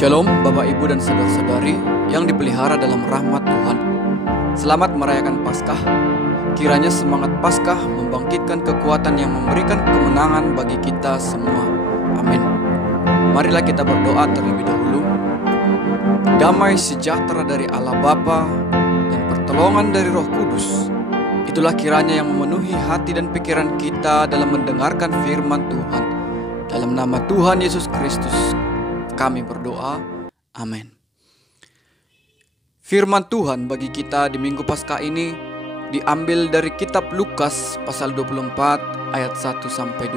Shalom Bapak Ibu dan Saudara-saudari yang dipelihara dalam rahmat Tuhan. Selamat merayakan Paskah. Kiranya semangat Paskah membangkitkan kekuatan yang memberikan kemenangan bagi kita semua. Amin. Marilah kita berdoa terlebih dahulu. Damai sejahtera dari Allah Bapa dan pertolongan dari Roh Kudus, itulah kiranya yang memenuhi hati dan pikiran kita dalam mendengarkan firman Tuhan. Dalam nama Tuhan Yesus Kristus kami berdoa, amin. Firman Tuhan bagi kita di Minggu Paskah ini diambil dari kitab Lukas pasal 24 ayat 1-12.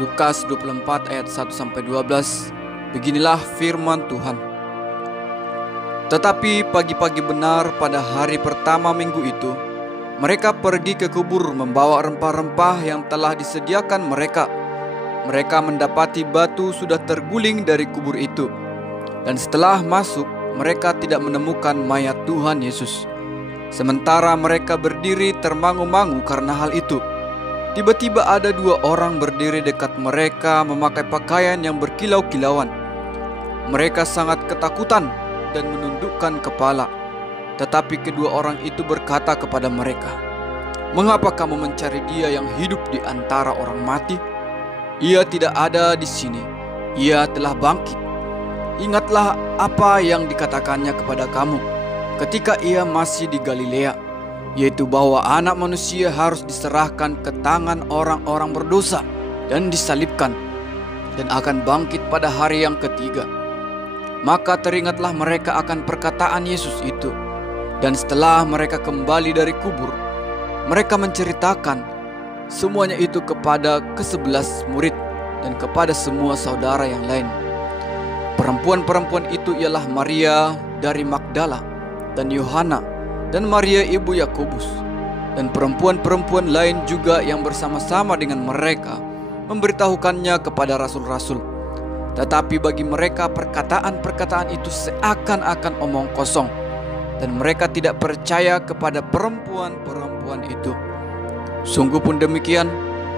Lukas 24 ayat 1-12. Beginilah firman Tuhan. Tetapi pagi-pagi benar pada hari pertama minggu itu, mereka pergi ke kubur membawa rempah-rempah yang telah disediakan mereka. Mereka mendapati batu sudah terguling dari kubur itu. Dan setelah masuk, mereka tidak menemukan mayat Tuhan Yesus. Sementara mereka berdiri termangu-mangu karena hal itu, tiba-tiba ada dua orang berdiri dekat mereka memakai pakaian yang berkilau-kilauan. Mereka sangat ketakutan dan menundukkan kepala. Tetapi kedua orang itu berkata kepada mereka, "Mengapa kamu mencari Dia yang hidup di antara orang mati? Ia tidak ada di sini, Ia telah bangkit. Ingatlah apa yang dikatakannya kepada kamu ketika Ia masih di Galilea, yaitu bahwa Anak Manusia harus diserahkan ke tangan orang-orang berdosa dan disalibkan, dan akan bangkit pada hari yang ketiga." Maka teringatlah mereka akan perkataan Yesus itu. Dan setelah mereka kembali dari kubur, mereka menceritakan semuanya itu kepada ke-11 murid dan kepada semua saudara yang lain. Perempuan-perempuan itu ialah Maria dari Magdala dan Yohana dan Maria ibu Yakobus, dan perempuan-perempuan lain juga yang bersama-sama dengan mereka memberitahukannya kepada rasul-rasul. Tetapi bagi mereka perkataan-perkataan itu seakan-akan omong kosong, dan mereka tidak percaya kepada perempuan-perempuan itu. Sungguh pun demikian,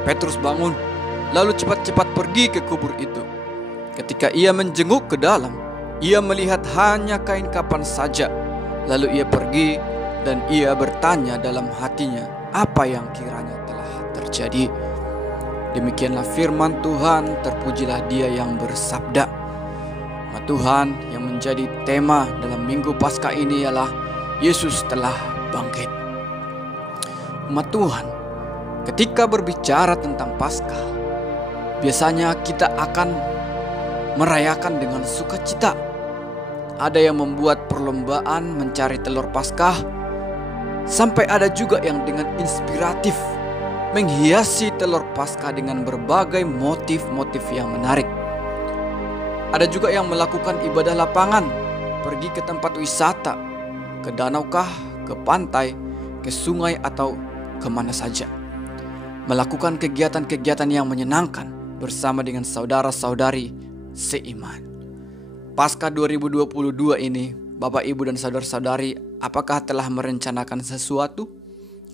Petrus bangun, lalu cepat-cepat pergi ke kubur itu. Ketika ia menjenguk ke dalam, ia melihat hanya kain kafan saja. Lalu ia pergi dan ia bertanya dalam hatinya apa yang kiranya telah terjadi. Demikianlah firman Tuhan, terpujilah Dia yang bersabda. Nama Tuhan yang menjadi tema dalam Minggu Paskah ini ialah Yesus telah bangkit. Umat Tuhan, ketika berbicara tentang Paskah, biasanya kita akan merayakan dengan sukacita. Ada yang membuat perlombaan mencari telur Paskah, sampai ada juga yang dengan inspiratif menghiasi telur Paskah dengan berbagai motif-motif yang menarik. Ada juga yang melakukan ibadah lapangan, pergi ke tempat wisata, ke danau kah, ke pantai, ke sungai atau kemana saja. Melakukan kegiatan-kegiatan yang menyenangkan bersama dengan saudara-saudari seiman. Paskah 2022 ini, Bapak Ibu dan saudara-saudari, apakah telah merencanakan sesuatu?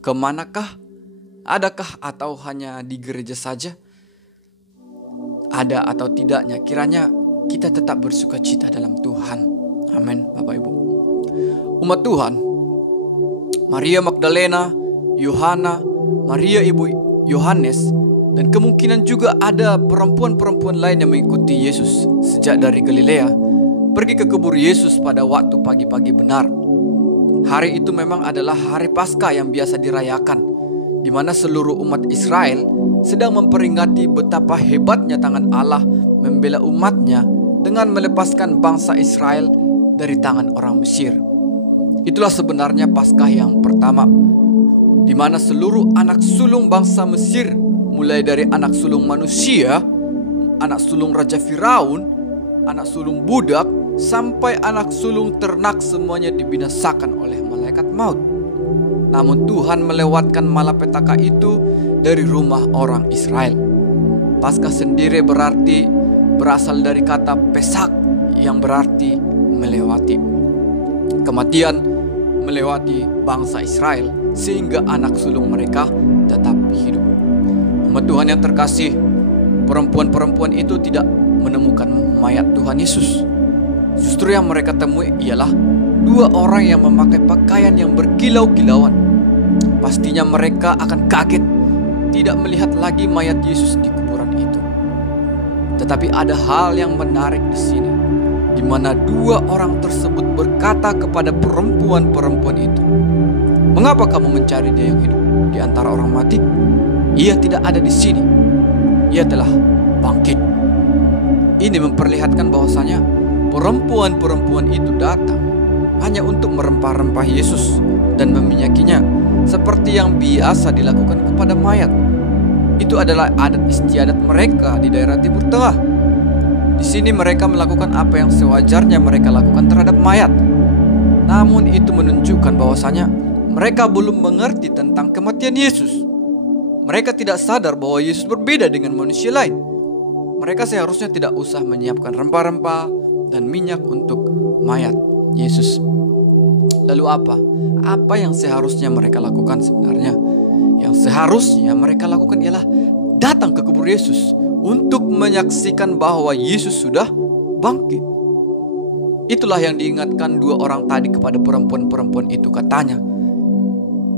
Kemanakah? Adakah atau hanya di gereja saja? Ada atau tidaknya, kiranya kita tetap bersuka cita dalam Tuhan. Amin, Bapak Ibu. Umat Tuhan, Maria Magdalena, Yohana, Maria ibu Yohanes, dan kemungkinan juga ada perempuan-perempuan lain yang mengikuti Yesus sejak dari Galilea, pergi ke kubur Yesus pada waktu pagi-pagi benar. Hari itu memang adalah hari Paskah yang biasa dirayakan, di mana seluruh umat Israel sedang memperingati betapa hebatnya tangan Allah membela umatnya dengan melepaskan bangsa Israel dari tangan orang Mesir. Itulah sebenarnya Paskah yang pertama, di mana seluruh anak sulung bangsa Mesir, mulai dari anak sulung manusia, anak sulung Raja Firaun, anak sulung budak, sampai anak sulung ternak, semuanya dibinasakan oleh malaikat maut. Namun Tuhan melewatkan malapetaka itu dari rumah orang Israel. Paskah sendiri berasal dari kata pesak yang berarti melewati. Kematian melewati bangsa Israel sehingga anak sulung mereka tetap hidup. Umat Tuhan yang terkasih, perempuan-perempuan itu tidak menemukan mayat Tuhan Yesus. Justru yang mereka temui ialah dua orang yang memakai pakaian yang berkilau-kilauan. Pastinya mereka akan kaget tidak melihat lagi mayat Yesus di kuburan itu. Tetapi ada hal yang menarik di sini, di mana dua orang tersebut berkata kepada perempuan-perempuan itu, "Mengapa kamu mencari dia yang hidup di antara orang mati? Ia tidak ada di sini. Ia telah bangkit." Ini memperlihatkan bahwasanya perempuan-perempuan itu datang hanya untuk merempah-rempah Yesus dan meminyakinya seperti yang biasa dilakukan kepada mayat. Itu adalah adat istiadat mereka di daerah Timur Tengah. Di sini mereka melakukan apa yang sewajarnya mereka lakukan terhadap mayat. Namun itu menunjukkan bahwasanya mereka belum mengerti tentang kematian Yesus. Mereka tidak sadar bahwa Yesus berbeda dengan manusia lain. Mereka seharusnya tidak usah menyiapkan rempah-rempah dan minyak untuk mayat Yesus. Lalu apa? Apa yang seharusnya mereka lakukan sebenarnya? Yang seharusnya mereka lakukan ialah datang ke kubur Yesus untuk menyaksikan bahwa Yesus sudah bangkit. Itulah yang diingatkan dua orang tadi kepada perempuan-perempuan itu. Katanya,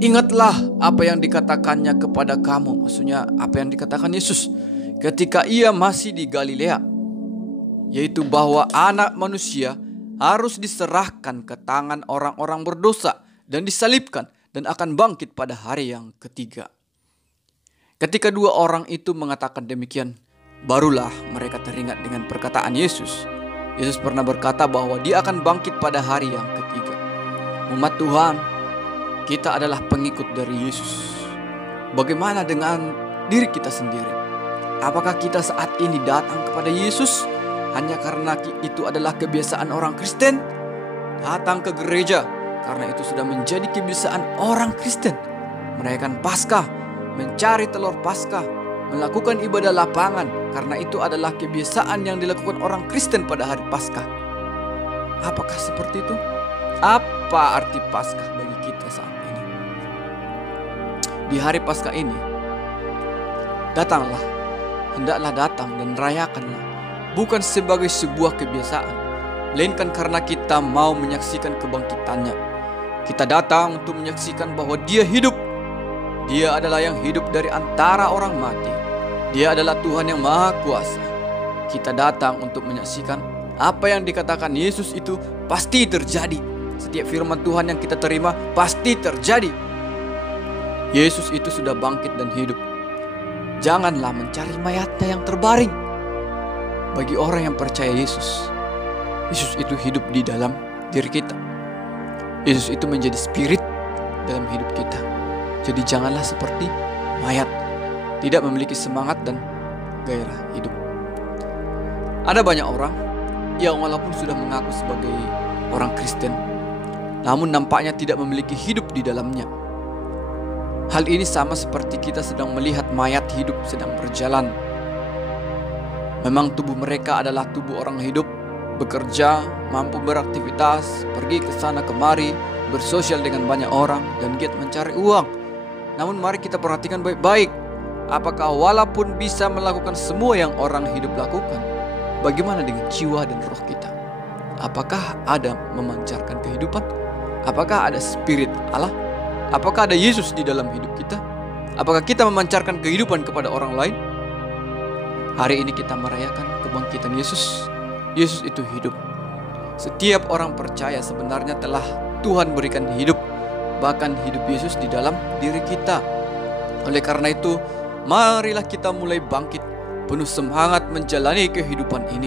"Ingatlah apa yang dikatakannya kepada kamu." Maksudnya apa yang dikatakan Yesus ketika ia masih di Galilea, yaitu bahwa anak manusia harus diserahkan ke tangan orang-orang berdosa dan disalibkan dan akan bangkit pada hari yang ketiga. Ketika dua orang itu mengatakan demikian, barulah mereka teringat dengan perkataan Yesus. Yesus pernah berkata bahwa dia akan bangkit pada hari yang ketiga. Umat Tuhan, kita adalah pengikut dari Yesus. Bagaimana dengan diri kita sendiri? Apakah kita saat ini datang kepada Yesus hanya karena itu adalah kebiasaan orang Kristen? Datang ke gereja karena itu sudah menjadi kebiasaan orang Kristen. Merayakan Paskah, mencari telur Paskah, melakukan ibadah lapangan karena itu adalah kebiasaan yang dilakukan orang Kristen pada hari Paskah. Apakah seperti itu? Apa arti Paskah bagi kita saat ini? Di hari Paskah ini, datanglah, hendaklah datang dan rayakanlah, bukan sebagai sebuah kebiasaan, melainkan karena kita mau menyaksikan kebangkitannya. Kita datang untuk menyaksikan bahwa dia hidup. Dia adalah yang hidup dari antara orang mati. Dia adalah Tuhan yang Maha Kuasa. Kita datang untuk menyaksikan apa yang dikatakan Yesus itu pasti terjadi. Setiap firman Tuhan yang kita terima pasti terjadi. Yesus itu sudah bangkit dan hidup. Janganlah mencari mayatnya yang terbaring. Bagi orang yang percaya Yesus, Yesus itu hidup di dalam diri kita. Yesus itu menjadi spirit dalam hidup kita. Jadi janganlah seperti mayat, tidak memiliki semangat dan gairah hidup. Ada banyak orang yang walaupun sudah mengaku sebagai orang Kristen, namun nampaknya tidak memiliki hidup di dalamnya. Hal ini sama seperti kita sedang melihat mayat hidup sedang berjalan. Memang tubuh mereka adalah tubuh orang hidup, bekerja, mampu beraktivitas, pergi ke sana kemari, bersosial dengan banyak orang, dan giat mencari uang. Namun mari kita perhatikan baik-baik. Apakah walaupun bisa melakukan semua yang orang hidup lakukan, bagaimana dengan jiwa dan roh kita? Apakah ada memancarkan kehidupan? Apakah ada spirit Allah? Apakah ada Yesus di dalam hidup kita? Apakah kita memancarkan kehidupan kepada orang lain? Hari ini kita merayakan kebangkitan Yesus. Yesus itu hidup. Setiap orang percaya sebenarnya telah Tuhan berikan hidup. Bahkan hidup Yesus di dalam diri kita. Oleh karena itu, marilah kita mulai bangkit, penuh semangat menjalani kehidupan ini.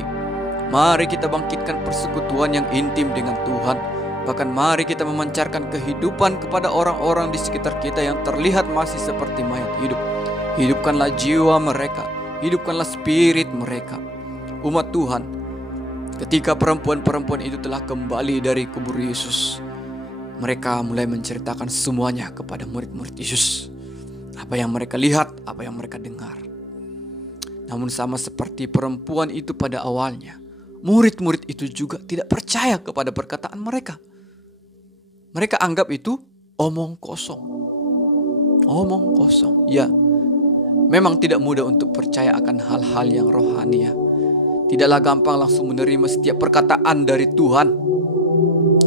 Mari kita bangkitkan persekutuan yang intim dengan Tuhan. Bahkan mari kita memancarkan kehidupan kepada orang-orang di sekitar kita yang terlihat masih seperti mayat hidup. Hidupkanlah jiwa mereka, hidupkanlah spirit mereka. Umat Tuhan, ketika perempuan-perempuan itu telah kembali dari kubur Yesus, mereka mulai menceritakan semuanya kepada murid-murid Yesus. Apa yang mereka lihat, apa yang mereka dengar. Namun sama seperti perempuan itu pada awalnya, murid-murid itu juga tidak percaya kepada perkataan mereka. Mereka anggap itu omong kosong. Omong kosong, ya. Memang tidak mudah untuk percaya akan hal-hal yang rohani ya. Tidaklah gampang langsung menerima setiap perkataan dari Tuhan.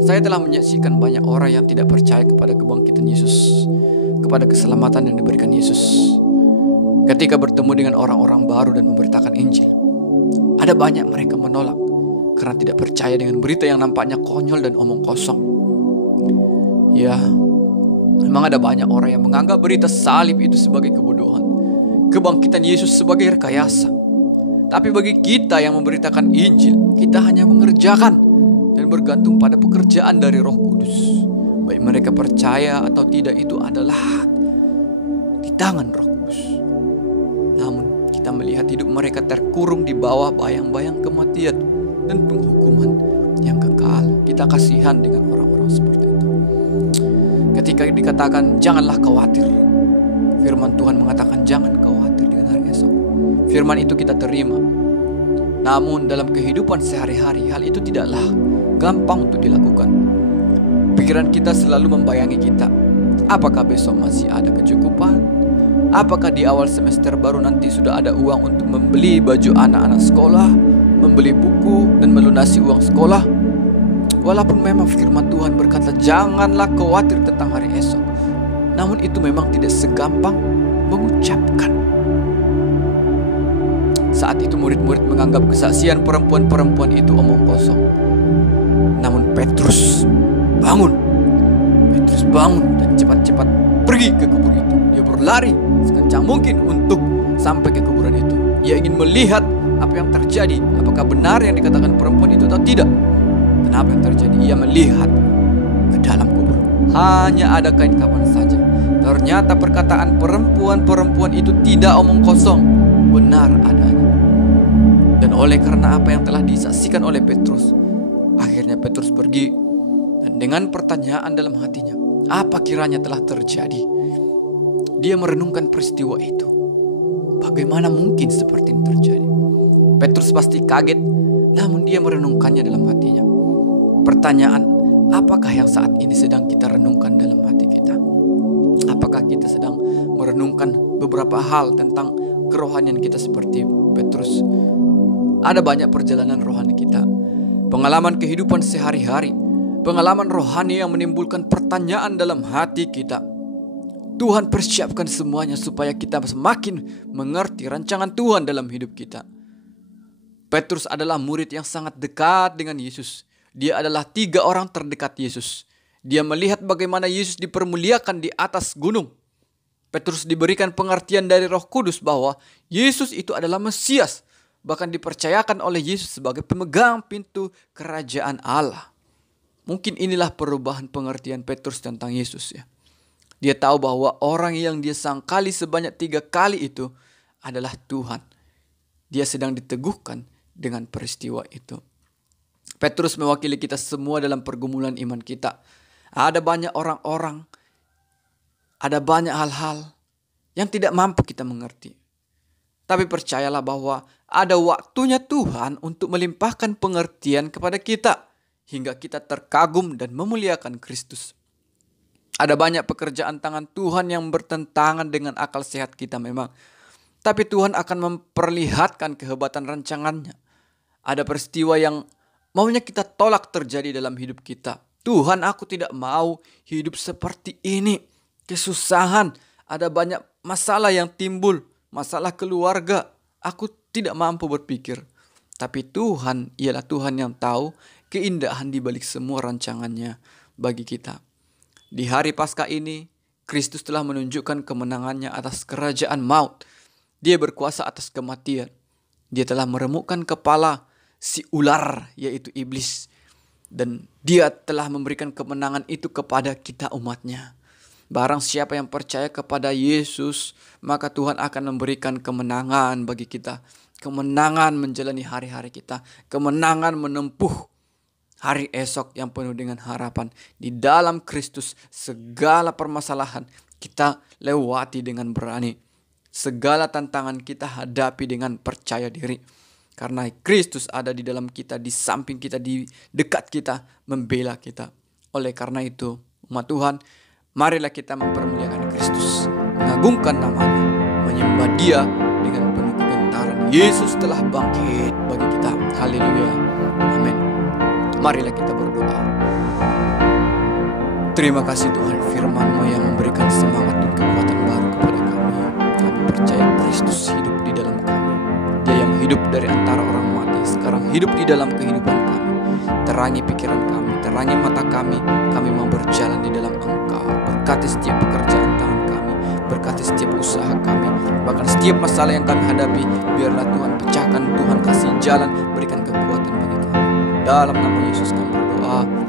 Saya telah menyaksikan banyak orang yang tidak percaya kepada kebangkitan Yesus, kepada keselamatan yang diberikan Yesus. Ketika bertemu dengan orang-orang baru dan memberitakan Injil, ada banyak mereka menolak karena tidak percaya dengan berita yang nampaknya konyol dan omong kosong. Ya, memang ada banyak orang yang menganggap berita salib itu sebagai kebodohan, kebangkitan Yesus sebagai rekayasa. Tapi bagi kita yang memberitakan Injil, kita hanya mengerjakan dan bergantung pada pekerjaan dari Roh Kudus. Baik mereka percaya atau tidak, itu adalah di tangan Roh Kudus. Namun kita melihat hidup mereka terkurung di bawah bayang-bayang kematian dan penghukuman yang kekal. Kita kasihan dengan orang-orang seperti itu. Ketika dikatakan janganlah khawatir, firman Tuhan mengatakan jangan khawatir dengan hari esok. Firman itu kita terima. Namun dalam kehidupan sehari-hari hal itu tidaklah gampang untuk dilakukan. Pikiran kita selalu membayangi kita. Apakah besok masih ada kecukupan? Apakah di awal semester baru nanti sudah ada uang untuk membeli baju anak-anak sekolah, membeli buku dan melunasi uang sekolah? Walaupun memang firman Tuhan berkata janganlah khawatir tentang hari esok, namun itu memang tidak segampang mengucapkan. Saat itu murid-murid menganggap kesaksian perempuan-perempuan itu omong kosong. Namun Petrus bangun dan cepat-cepat pergi ke kubur itu. Dia berlari sekencang mungkin untuk sampai ke kuburan itu. Dia ingin melihat apa yang terjadi, apakah benar yang dikatakan perempuan itu atau tidak. Dan apa yang terjadi? Ia melihat ke dalam kubur, hanya ada kain kafan saja. Ternyata perkataan perempuan-perempuan itu tidak omong kosong, benar adanya. Dan oleh karena apa yang telah disaksikan oleh Petrus, akhirnya Petrus pergi dan dengan pertanyaan dalam hatinya, apa kiranya telah terjadi? Dia merenungkan peristiwa itu. Bagaimana mungkin seperti ini terjadi? Petrus pasti kaget, namun dia merenungkannya dalam hatinya. Pertanyaan, apakah yang saat ini sedang kita renungkan dalam hati kita? Apakah kita sedang merenungkan beberapa hal tentang kerohanian kita seperti Petrus? Ada banyak perjalanan rohani kita, pengalaman kehidupan sehari-hari, pengalaman rohani yang menimbulkan pertanyaan dalam hati kita. Tuhan persiapkan semuanya supaya kita semakin mengerti rancangan Tuhan dalam hidup kita. Petrus adalah murid yang sangat dekat dengan Yesus. Dia adalah 3 orang terdekat Yesus. Dia melihat bagaimana Yesus dipermuliakan di atas gunung. Petrus diberikan pengertian dari Roh Kudus bahwa Yesus itu adalah Mesias. Bahkan dipercayakan oleh Yesus sebagai pemegang pintu kerajaan Allah. Mungkin inilah perubahan pengertian Petrus tentang Yesus ya. Dia tahu bahwa orang yang dia sangkali sebanyak 3 kali itu adalah Tuhan. Dia sedang diteguhkan dengan peristiwa itu. Petrus mewakili kita semua dalam pergumulan iman kita. Ada banyak orang-orang, ada banyak hal-hal yang tidak mampu kita mengerti. Tapi percayalah bahwa ada waktunya Tuhan untuk melimpahkan pengertian kepada kita hingga kita terkagum dan memuliakan Kristus. Ada banyak pekerjaan tangan Tuhan yang bertentangan dengan akal sehat kita memang. Tapi Tuhan akan memperlihatkan kehebatan rancangannya. Ada peristiwa yang maunya kita tolak terjadi dalam hidup kita. Tuhan, aku tidak mau hidup seperti ini. Kesusahan, ada banyak masalah yang timbul. Masalah keluarga, aku tidak mampu berpikir. Tapi Tuhan ialah Tuhan yang tahu keindahan di balik semua rancangannya bagi kita. Di hari Paskah ini, Kristus telah menunjukkan kemenangannya atas kerajaan maut. Dia berkuasa atas kematian. Dia telah meremukkan kepala si ular, yaitu iblis. Dan dia telah memberikan kemenangan itu kepada kita umatnya. Barang siapa yang percaya kepada Yesus, maka Tuhan akan memberikan kemenangan bagi kita. Kemenangan menjalani hari-hari kita. Kemenangan menempuh hari esok yang penuh dengan harapan. Di dalam Kristus segala permasalahan kita lewati dengan berani. Segala tantangan kita hadapi dengan percaya diri. Karena Kristus ada di dalam kita, di samping kita, di dekat kita, membela kita. Oleh karena itu, umat Tuhan, marilah kita mempermuliakan Kristus, mengagungkan namanya, menyembah Dia dengan penuh kegentaran. Yesus telah bangkit bagi kita. Haleluya. Amin. Marilah kita berdoa. Terima kasih Tuhan, firman-Mu yang memberikan semangat dan kekuatan baru kepada kami. Kami percaya Kristus hidup di dalam kami. Dia yang hidup dari antara orang mati sekarang hidup di dalam kehidupan kami. Terangi pikiran kami, terangi mata kami. Kami mau berjalan di dalam Engkau. Berkati setiap pekerjaan tangan kami, berkati setiap usaha kami, bahkan setiap masalah yang kami hadapi. Biarlah Tuhan pecahkan, Tuhan kasih jalan, berikan kekuatan bagi kami. Dalam nama Yesus kami berdoa.